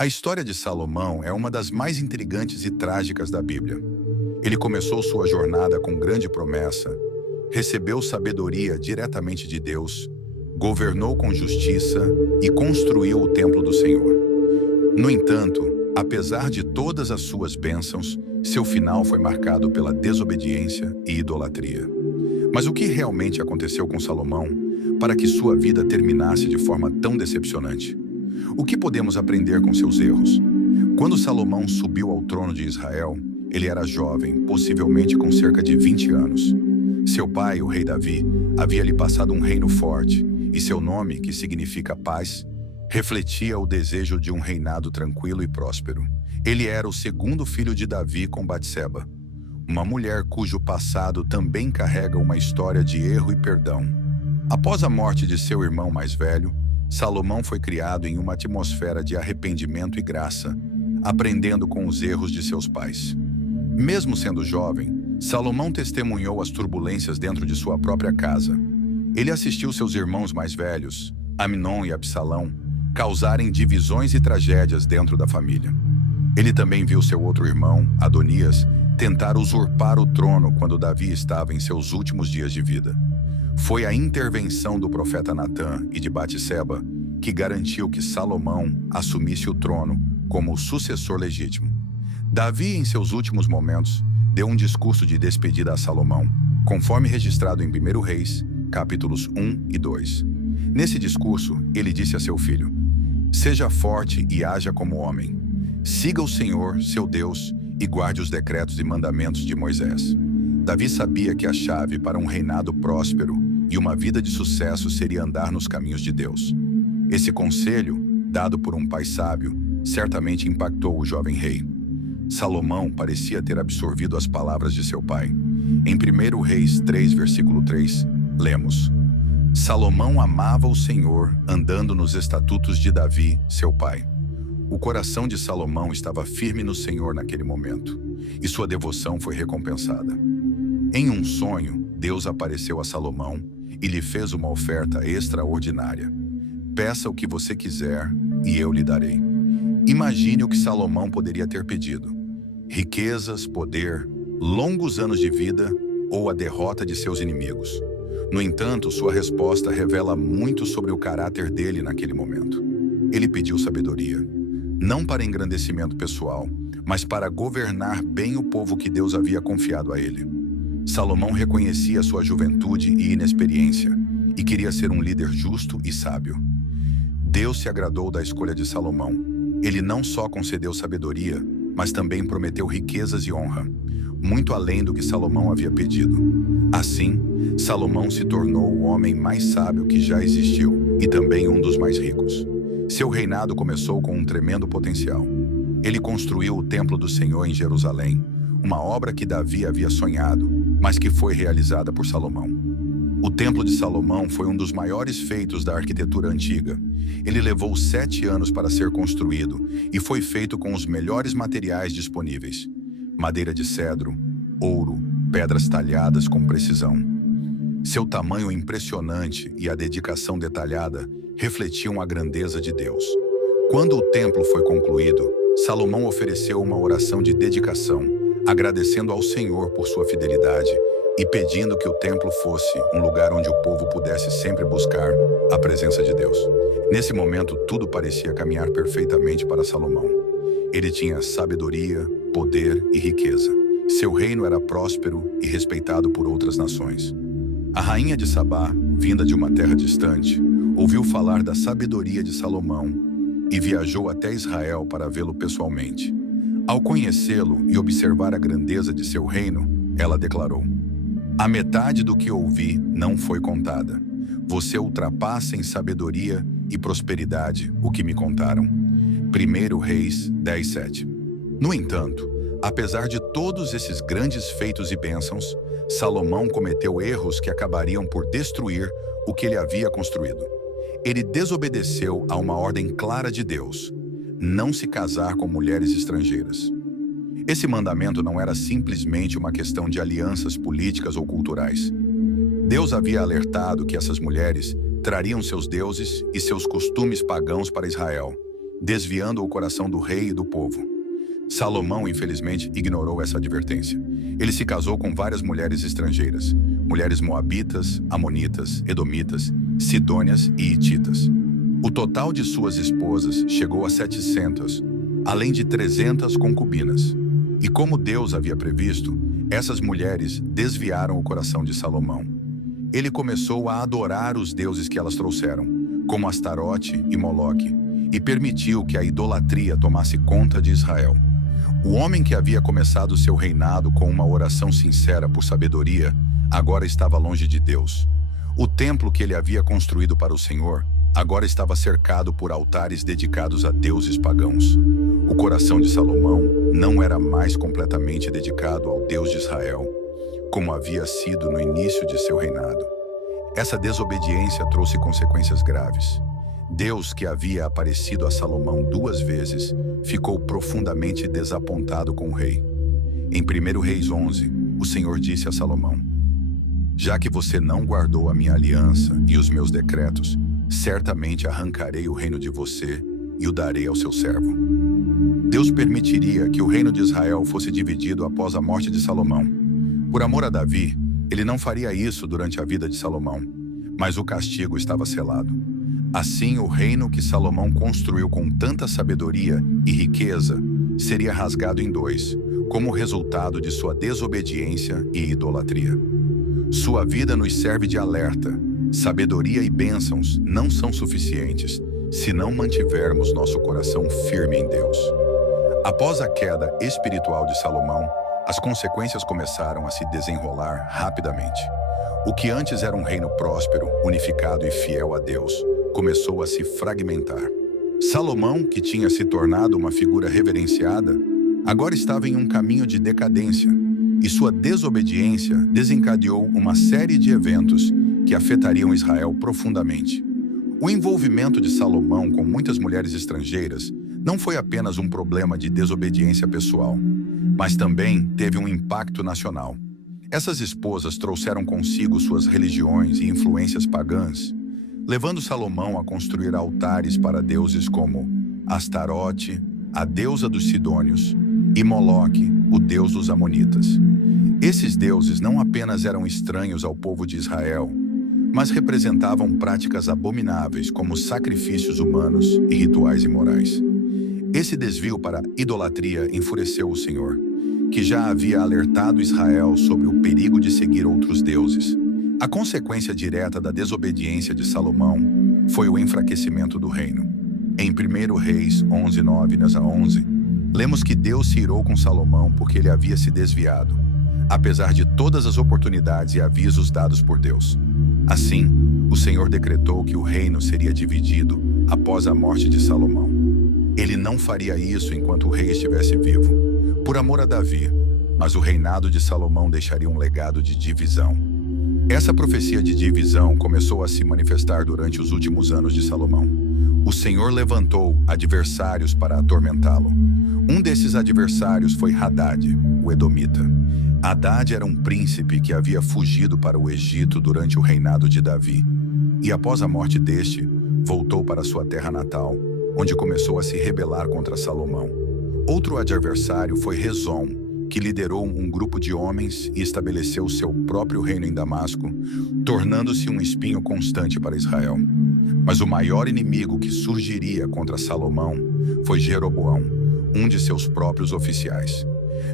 A história de Salomão é uma das mais intrigantes e trágicas da Bíblia. Ele começou sua jornada com grande promessa, recebeu sabedoria diretamente de Deus, governou com justiça e construiu o templo do Senhor. No entanto, apesar de todas as suas bênçãos, seu final foi marcado pela desobediência e idolatria. Mas o que realmente aconteceu com Salomão para que sua vida terminasse de forma tão decepcionante? O que podemos aprender com seus erros? Quando Salomão subiu ao trono de Israel, ele era jovem, possivelmente com cerca de 20 anos. Seu pai, o rei Davi, havia lhe passado um reino forte, e seu nome, que significa paz, refletia o desejo de um reinado tranquilo e próspero. Ele era o segundo filho de Davi com Batseba, uma mulher cujo passado também carrega uma história de erro e perdão. Após a morte de seu irmão mais velho, Salomão foi criado em uma atmosfera de arrependimento e graça, aprendendo com os erros de seus pais. Mesmo sendo jovem, Salomão testemunhou as turbulências dentro de sua própria casa. Ele assistiu seus irmãos mais velhos, Amnon e Absalão, causarem divisões e tragédias dentro da família. Ele também viu seu outro irmão, Adonias, tentar usurpar o trono quando Davi estava em seus últimos dias de vida. Foi a intervenção do profeta Natã e de Batseba que garantiu que Salomão assumisse o trono como o sucessor legítimo. Davi, em seus últimos momentos, deu um discurso de despedida a Salomão, conforme registrado em 1 Reis, capítulos 1 e 2. Nesse discurso, ele disse a seu filho: "Seja forte e haja como homem. Siga o Senhor, seu Deus, e guarde os decretos e mandamentos de Moisés." Davi sabia que a chave para um reinado próspero e uma vida de sucesso seria andar nos caminhos de Deus. Esse conselho, dado por um pai sábio, certamente impactou o jovem rei. Salomão parecia ter absorvido as palavras de seu pai. Em 1 Reis 3, versículo 3, lemos: "Salomão amava o Senhor, andando nos estatutos de Davi, seu pai." O coração de Salomão estava firme no Senhor naquele momento, e sua devoção foi recompensada. Em um sonho, Deus apareceu a Salomão e lhe fez uma oferta extraordinária. "Peça o que você quiser e eu lhe darei." Imagine o que Salomão poderia ter pedido: riquezas, poder, longos anos de vida ou a derrota de seus inimigos. No entanto, sua resposta revela muito sobre o caráter dele naquele momento. Ele pediu sabedoria, não para engrandecimento pessoal, mas para governar bem o povo que Deus havia confiado a ele. Salomão reconhecia sua juventude e inexperiência e queria ser um líder justo e sábio. Deus se agradou da escolha de Salomão. Ele não só concedeu sabedoria, mas também prometeu riquezas e honra, muito além do que Salomão havia pedido. Assim, Salomão se tornou o homem mais sábio que já existiu e também um dos mais ricos. Seu reinado começou com um tremendo potencial. Ele construiu o Templo do Senhor em Jerusalém, uma obra que Davi havia sonhado, mas que foi realizada por Salomão. O Templo de Salomão foi um dos maiores feitos da arquitetura antiga. Ele levou 7 anos para ser construído e foi feito com os melhores materiais disponíveis: madeira de cedro, ouro, pedras talhadas com precisão. Seu tamanho impressionante e a dedicação detalhada refletiam a grandeza de Deus. Quando o templo foi concluído, Salomão ofereceu uma oração de dedicação, agradecendo ao Senhor por sua fidelidade e pedindo que o templo fosse um lugar onde o povo pudesse sempre buscar a presença de Deus. Nesse momento, tudo parecia caminhar perfeitamente para Salomão. Ele tinha sabedoria, poder e riqueza. Seu reino era próspero e respeitado por outras nações. A rainha de Sabá, vinda de uma terra distante, ouviu falar da sabedoria de Salomão e viajou até Israel para vê-lo pessoalmente. Ao conhecê-lo e observar a grandeza de seu reino, ela declarou: "A metade do que ouvi não foi contada. Você ultrapassa em sabedoria e prosperidade o que me contaram." 1 Reis 10:7. No entanto, apesar de todos esses grandes feitos e bênçãos, Salomão cometeu erros que acabariam por destruir o que ele havia construído. Ele desobedeceu a uma ordem clara de Deus: não se casar com mulheres estrangeiras. Esse mandamento não era simplesmente uma questão de alianças políticas ou culturais. Deus havia alertado que essas mulheres trariam seus deuses e seus costumes pagãos para Israel, desviando o coração do rei e do povo. Salomão, infelizmente, ignorou essa advertência. Ele se casou com várias mulheres estrangeiras, mulheres moabitas, amonitas, edomitas, sidônias e hititas. O total de suas esposas chegou a 700, além de 300 concubinas. E como Deus havia previsto, essas mulheres desviaram o coração de Salomão. Ele começou a adorar os deuses que elas trouxeram, como Astarote e Moloque, e permitiu que a idolatria tomasse conta de Israel. O homem que havia começado seu reinado com uma oração sincera por sabedoria, agora estava longe de Deus. O templo que ele havia construído para o Senhor, agora estava cercado por altares dedicados a deuses pagãos. O coração de Salomão não era mais completamente dedicado ao Deus de Israel, como havia sido no início de seu reinado. Essa desobediência trouxe consequências graves. Deus, que havia aparecido a Salomão 2 vezes, ficou profundamente desapontado com o rei. Em 1 Reis 11, o Senhor disse a Salomão: "Já que você não guardou a minha aliança e os meus decretos, certamente arrancarei o reino de você e o darei ao seu servo." Deus permitiria que o reino de Israel fosse dividido após a morte de Salomão. Por amor a Davi, ele não faria isso durante a vida de Salomão, mas o castigo estava selado. Assim, o reino que Salomão construiu com tanta sabedoria e riqueza seria rasgado em 2, como resultado de sua desobediência e idolatria. Sua vida nos serve de alerta. Sabedoria e bênçãos não são suficientes se não mantivermos nosso coração firme em Deus. Após a queda espiritual de Salomão, as consequências começaram a se desenrolar rapidamente. O que antes era um reino próspero, unificado e fiel a Deus, começou a se fragmentar. Salomão, que tinha se tornado uma figura reverenciada, agora estava em um caminho de decadência, e sua desobediência desencadeou uma série de eventos que afetariam Israel profundamente. O envolvimento de Salomão com muitas mulheres estrangeiras não foi apenas um problema de desobediência pessoal, mas também teve um impacto nacional. Essas esposas trouxeram consigo suas religiões e influências pagãs, levando Salomão a construir altares para deuses como Astarote, a deusa dos Sidônios, e Moloque, o deus dos Amonitas. Esses deuses não apenas eram estranhos ao povo de Israel, mas representavam práticas abomináveis como sacrifícios humanos e rituais imorais. Esse desvio para a idolatria enfureceu o Senhor, que já havia alertado Israel sobre o perigo de seguir outros deuses. A consequência direta da desobediência de Salomão foi o enfraquecimento do reino. Em 1 Reis 11, 9-11, lemos que Deus se irou com Salomão porque ele havia se desviado, apesar de todas as oportunidades e avisos dados por Deus. Assim, o Senhor decretou que o reino seria dividido após a morte de Salomão. Ele não faria isso enquanto o rei estivesse vivo, por amor a Davi, mas o reinado de Salomão deixaria um legado de divisão. Essa profecia de divisão começou a se manifestar durante os últimos anos de Salomão. O Senhor levantou adversários para atormentá-lo. Um desses adversários foi Hadad, o edomita. Hadad era um príncipe que havia fugido para o Egito durante o reinado de Davi, e após a morte deste, voltou para sua terra natal, onde começou a se rebelar contra Salomão. Outro adversário foi Rezon, que liderou um grupo de homens e estabeleceu seu próprio reino em Damasco, tornando-se um espinho constante para Israel. Mas o maior inimigo que surgiria contra Salomão foi Jeroboão, um de seus próprios oficiais.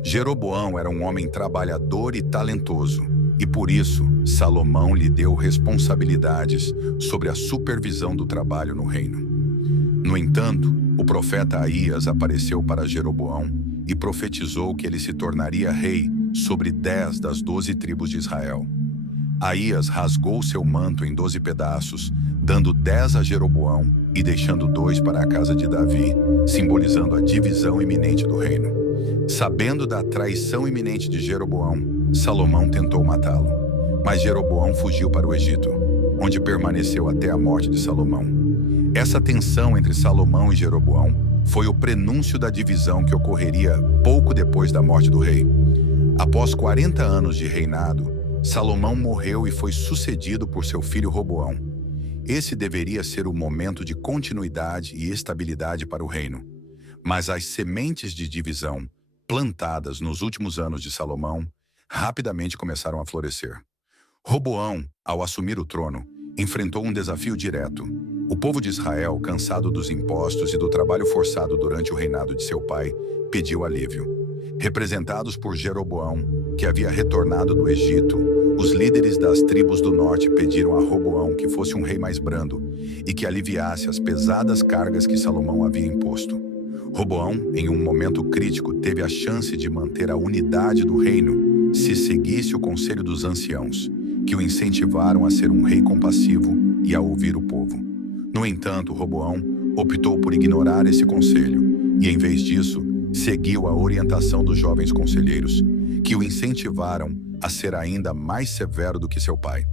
Jeroboão era um homem trabalhador e talentoso, e por isso Salomão lhe deu responsabilidades sobre a supervisão do trabalho no reino. No entanto, o profeta Aías apareceu para Jeroboão e profetizou que ele se tornaria rei sobre 10 das 12 tribos de Israel. Aías rasgou seu manto em 12 pedaços, dando 10 a Jeroboão e deixando 2 para a casa de Davi, simbolizando a divisão iminente do reino. Sabendo da traição iminente de Jeroboão, Salomão tentou matá-lo, mas Jeroboão fugiu para o Egito, onde permaneceu até a morte de Salomão. Essa tensão entre Salomão e Jeroboão foi o prenúncio da divisão que ocorreria pouco depois da morte do rei. Após 40 anos de reinado, Salomão morreu e foi sucedido por seu filho Roboão. Esse deveria ser o momento de continuidade e estabilidade para o reino. Mas as sementes de divisão, plantadas nos últimos anos de Salomão, rapidamente começaram a florescer. Roboão, ao assumir o trono, enfrentou um desafio direto. O povo de Israel, cansado dos impostos e do trabalho forçado durante o reinado de seu pai, pediu alívio. Representados por Jeroboão, que havia retornado do Egito, os líderes das tribos do norte pediram a Roboão que fosse um rei mais brando e que aliviasse as pesadas cargas que Salomão havia imposto. Roboão, em um momento crítico, teve a chance de manter a unidade do reino se seguisse o conselho dos anciãos, que o incentivaram a ser um rei compassivo e a ouvir o povo. No entanto, Roboão optou por ignorar esse conselho e, em vez disso, seguiu a orientação dos jovens conselheiros, que o incentivaram a ser ainda mais severo do que seu pai.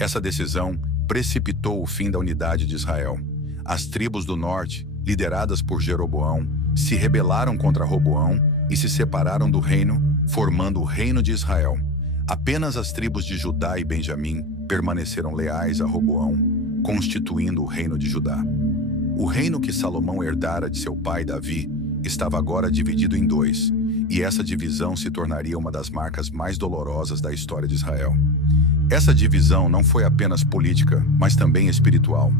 Essa decisão precipitou o fim da unidade de Israel. As tribos do norte, lideradas por Jeroboão, se rebelaram contra Roboão e se separaram do reino, formando o reino de Israel. Apenas as tribos de Judá e Benjamim permaneceram leais a Roboão, constituindo o reino de Judá. O reino que Salomão herdara de seu pai Davi estava agora dividido em dois, e essa divisão se tornaria uma das marcas mais dolorosas da história de Israel. Essa divisão não foi apenas política, mas também espiritual.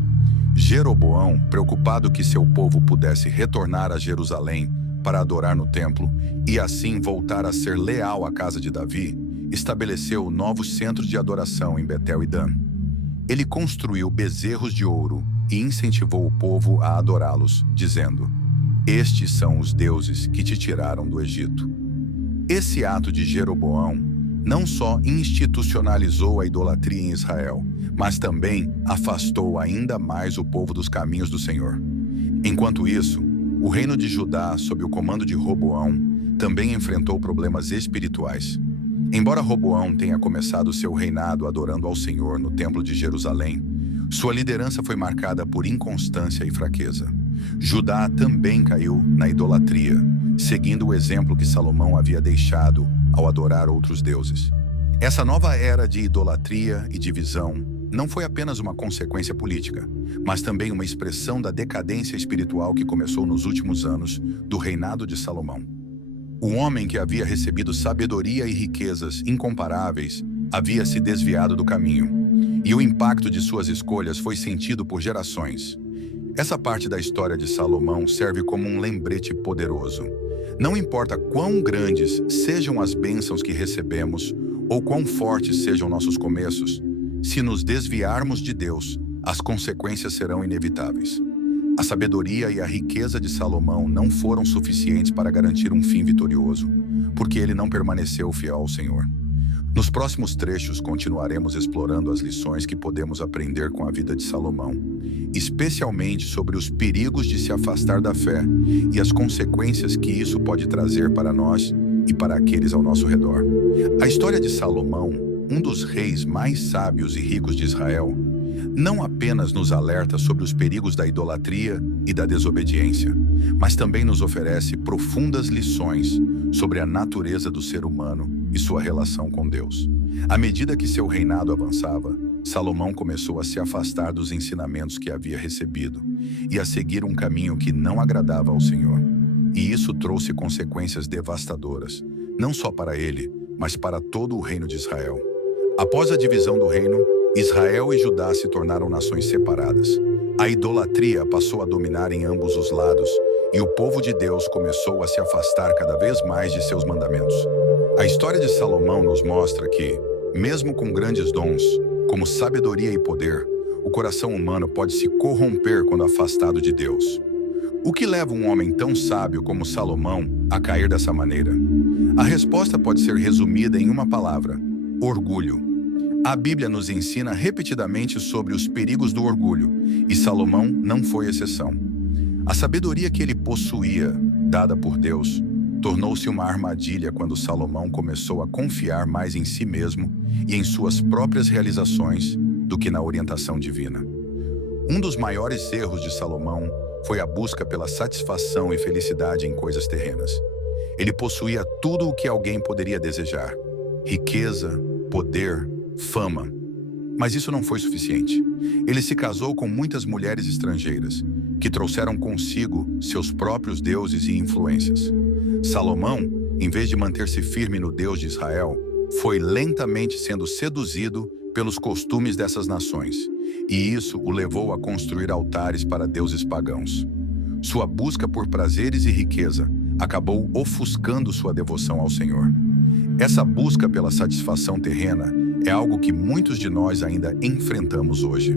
Jeroboão, preocupado que seu povo pudesse retornar a Jerusalém para adorar no templo e assim voltar a ser leal à casa de Davi, estabeleceu novos centros de adoração em Betel e Dan. Ele construiu bezerros de ouro e incentivou o povo a adorá-los, dizendo: "Estes são os deuses que te tiraram do Egito." Esse ato de Jeroboão não só institucionalizou a idolatria em Israel, mas também afastou ainda mais o povo dos caminhos do Senhor. Enquanto isso, o reino de Judá, sob o comando de Roboão, também enfrentou problemas espirituais. Embora Roboão tenha começado seu reinado adorando ao Senhor no Templo de Jerusalém, sua liderança foi marcada por inconstância e fraqueza. Judá também caiu na idolatria, seguindo o exemplo que Salomão havia deixado ao adorar outros deuses. Essa nova era de idolatria e divisão não foi apenas uma consequência política, mas também uma expressão da decadência espiritual que começou nos últimos anos do reinado de Salomão. O homem que havia recebido sabedoria e riquezas incomparáveis havia se desviado do caminho, e o impacto de suas escolhas foi sentido por gerações. Essa parte da história de Salomão serve como um lembrete poderoso. Não importa quão grandes sejam as bênçãos que recebemos ou quão fortes sejam nossos começos, se nos desviarmos de Deus, as consequências serão inevitáveis. A sabedoria e a riqueza de Salomão não foram suficientes para garantir um fim vitorioso, porque ele não permaneceu fiel ao Senhor. Nos próximos trechos, continuaremos explorando as lições que podemos aprender com a vida de Salomão, especialmente sobre os perigos de se afastar da fé e as consequências que isso pode trazer para nós e para aqueles ao nosso redor. A história de Salomão, um dos reis mais sábios e ricos de Israel, não apenas nos alerta sobre os perigos da idolatria e da desobediência, mas também nos oferece profundas lições sobre a natureza do ser humano e sua relação com Deus. À medida que seu reinado avançava, Salomão começou a se afastar dos ensinamentos que havia recebido e a seguir um caminho que não agradava ao Senhor. E isso trouxe consequências devastadoras, não só para ele, mas para todo o reino de Israel. Após a divisão do reino, Israel e Judá se tornaram nações separadas. A idolatria passou a dominar em ambos os lados e o povo de Deus começou a se afastar cada vez mais de seus mandamentos. A história de Salomão nos mostra que, mesmo com grandes dons, como sabedoria e poder, o coração humano pode se corromper quando afastado de Deus. O que leva um homem tão sábio como Salomão a cair dessa maneira? A resposta pode ser resumida em uma palavra: orgulho. A Bíblia nos ensina repetidamente sobre os perigos do orgulho, e Salomão não foi exceção. A sabedoria que ele possuía, dada por Deus, tornou-se uma armadilha quando Salomão começou a confiar mais em si mesmo e em suas próprias realizações do que na orientação divina. Um dos maiores erros de Salomão foi a busca pela satisfação e felicidade em coisas terrenas. Ele possuía tudo o que alguém poderia desejar: riqueza, poder, fama. Mas isso não foi suficiente. Ele se casou com muitas mulheres estrangeiras, que trouxeram consigo seus próprios deuses e influências. Salomão, em vez de manter-se firme no Deus de Israel, foi lentamente sendo seduzido pelos costumes dessas nações, e isso o levou a construir altares para deuses pagãos. Sua busca por prazeres e riqueza acabou ofuscando sua devoção ao Senhor. Essa busca pela satisfação terrena é algo que muitos de nós ainda enfrentamos hoje.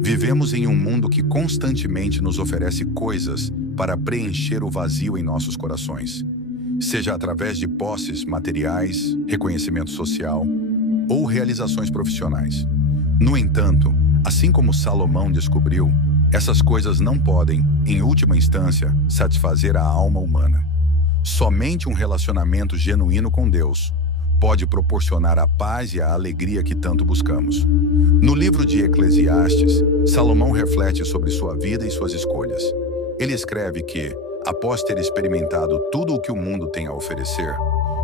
Vivemos em um mundo que constantemente nos oferece coisas para preencher o vazio em nossos corações, seja através de posses materiais, reconhecimento social ou realizações profissionais. No entanto, assim como Salomão descobriu, essas coisas não podem, em última instância, satisfazer a alma humana. Somente um relacionamento genuíno com Deus pode proporcionar a paz e a alegria que tanto buscamos. No livro de Eclesiastes, Salomão reflete sobre sua vida e suas escolhas. Ele escreve que, após ter experimentado tudo o que o mundo tem a oferecer,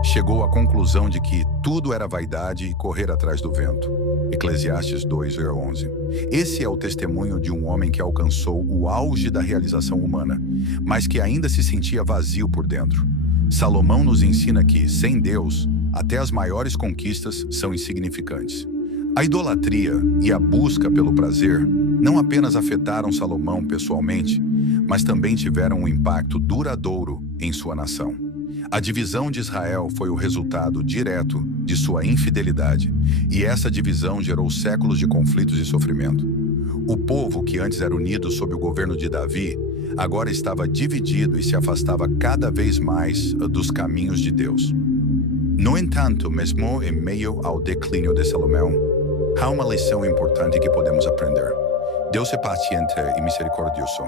chegou à conclusão de que tudo era vaidade e correr atrás do vento. Eclesiastes 2:11. Esse é o testemunho de um homem que alcançou o auge da realização humana, mas que ainda se sentia vazio por dentro. Salomão nos ensina que, sem Deus, até as maiores conquistas são insignificantes. A idolatria e a busca pelo prazer não apenas afetaram Salomão pessoalmente, mas também tiveram um impacto duradouro em sua nação. A divisão de Israel foi o resultado direto de sua infidelidade, e essa divisão gerou séculos de conflitos e sofrimento. O povo, que antes era unido sob o governo de Davi, agora estava dividido e se afastava cada vez mais dos caminhos de Deus. No entanto, mesmo em meio ao declínio de Salomão, há uma lição importante que podemos aprender. Deus é paciente e misericordioso.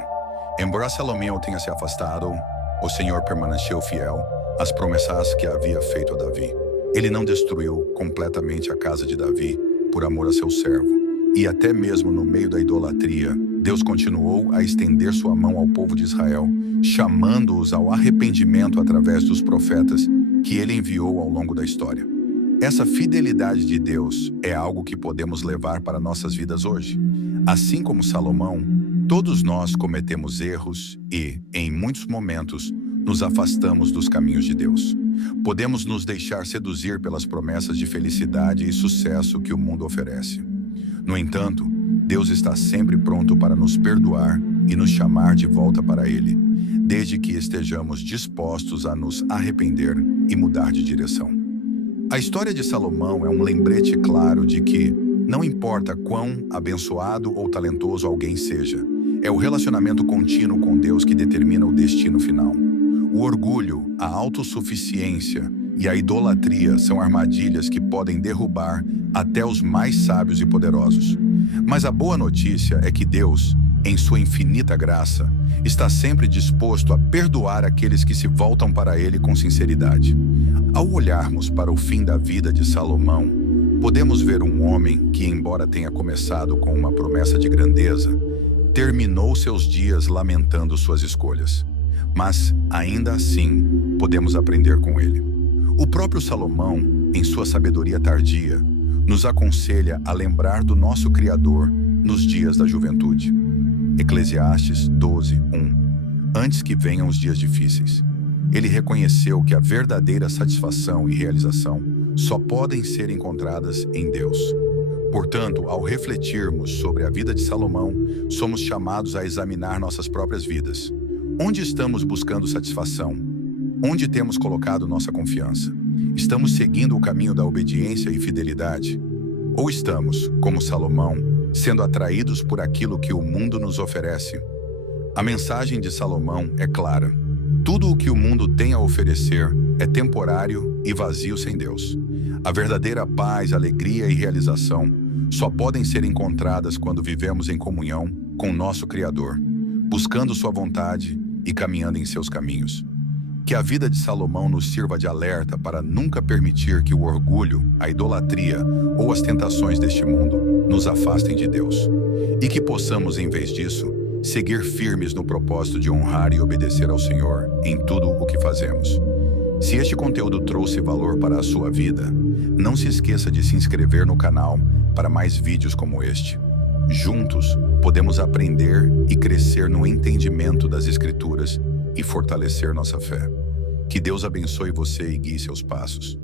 Embora Salomão tenha se afastado, o Senhor permaneceu fiel às promessas que havia feito a Davi. Ele não destruiu completamente a casa de Davi por amor a seu servo. E até mesmo no meio da idolatria, Deus continuou a estender sua mão ao povo de Israel, chamando-os ao arrependimento através dos profetas que ele enviou ao longo da história. Essa fidelidade de Deus é algo que podemos levar para nossas vidas hoje. Assim como Salomão, todos nós cometemos erros e, em muitos momentos, nos afastamos dos caminhos de Deus. Podemos nos deixar seduzir pelas promessas de felicidade e sucesso que o mundo oferece. No entanto, Deus está sempre pronto para nos perdoar e nos chamar de volta para Ele, desde que estejamos dispostos a nos arrepender e mudar de direção. A história de Salomão é um lembrete claro de que, não importa quão abençoado ou talentoso alguém seja, é o relacionamento contínuo com Deus que determina o destino final. O orgulho, a autossuficiência e a idolatria são armadilhas que podem derrubar até os mais sábios e poderosos. Mas a boa notícia é que Deus, em sua infinita graça, está sempre disposto a perdoar aqueles que se voltam para Ele com sinceridade. Ao olharmos para o fim da vida de Salomão, podemos ver um homem que, embora tenha começado com uma promessa de grandeza, terminou seus dias lamentando suas escolhas. Mas, ainda assim, podemos aprender com ele. O próprio Salomão, em sua sabedoria tardia, nos aconselha a lembrar do nosso Criador nos dias da juventude. Eclesiastes 12:1. Antes que venham os dias difíceis, ele reconheceu que a verdadeira satisfação e realização só podem ser encontradas em Deus. Portanto, ao refletirmos sobre a vida de Salomão, somos chamados a examinar nossas próprias vidas. Onde estamos buscando satisfação? Onde temos colocado nossa confiança? Estamos seguindo o caminho da obediência e fidelidade? Ou estamos, como Salomão, sendo atraídos por aquilo que o mundo nos oferece? A mensagem de Salomão é clara. Tudo o que o mundo tem a oferecer é temporário e vazio sem Deus. A verdadeira paz, alegria e realização só podem ser encontradas quando vivemos em comunhão com nosso Criador, buscando sua vontade e caminhando em seus caminhos. Que a vida de Salomão nos sirva de alerta para nunca permitir que o orgulho, a idolatria ou as tentações deste mundo nos afastem de Deus. E que possamos, em vez disso, seguir firmes no propósito de honrar e obedecer ao Senhor em tudo o que fazemos. Se este conteúdo trouxe valor para a sua vida, não se esqueça de se inscrever no canal para mais vídeos como este. Juntos, podemos aprender e crescer no entendimento das Escrituras e fortalecer nossa fé. Que Deus abençoe você e guie seus passos.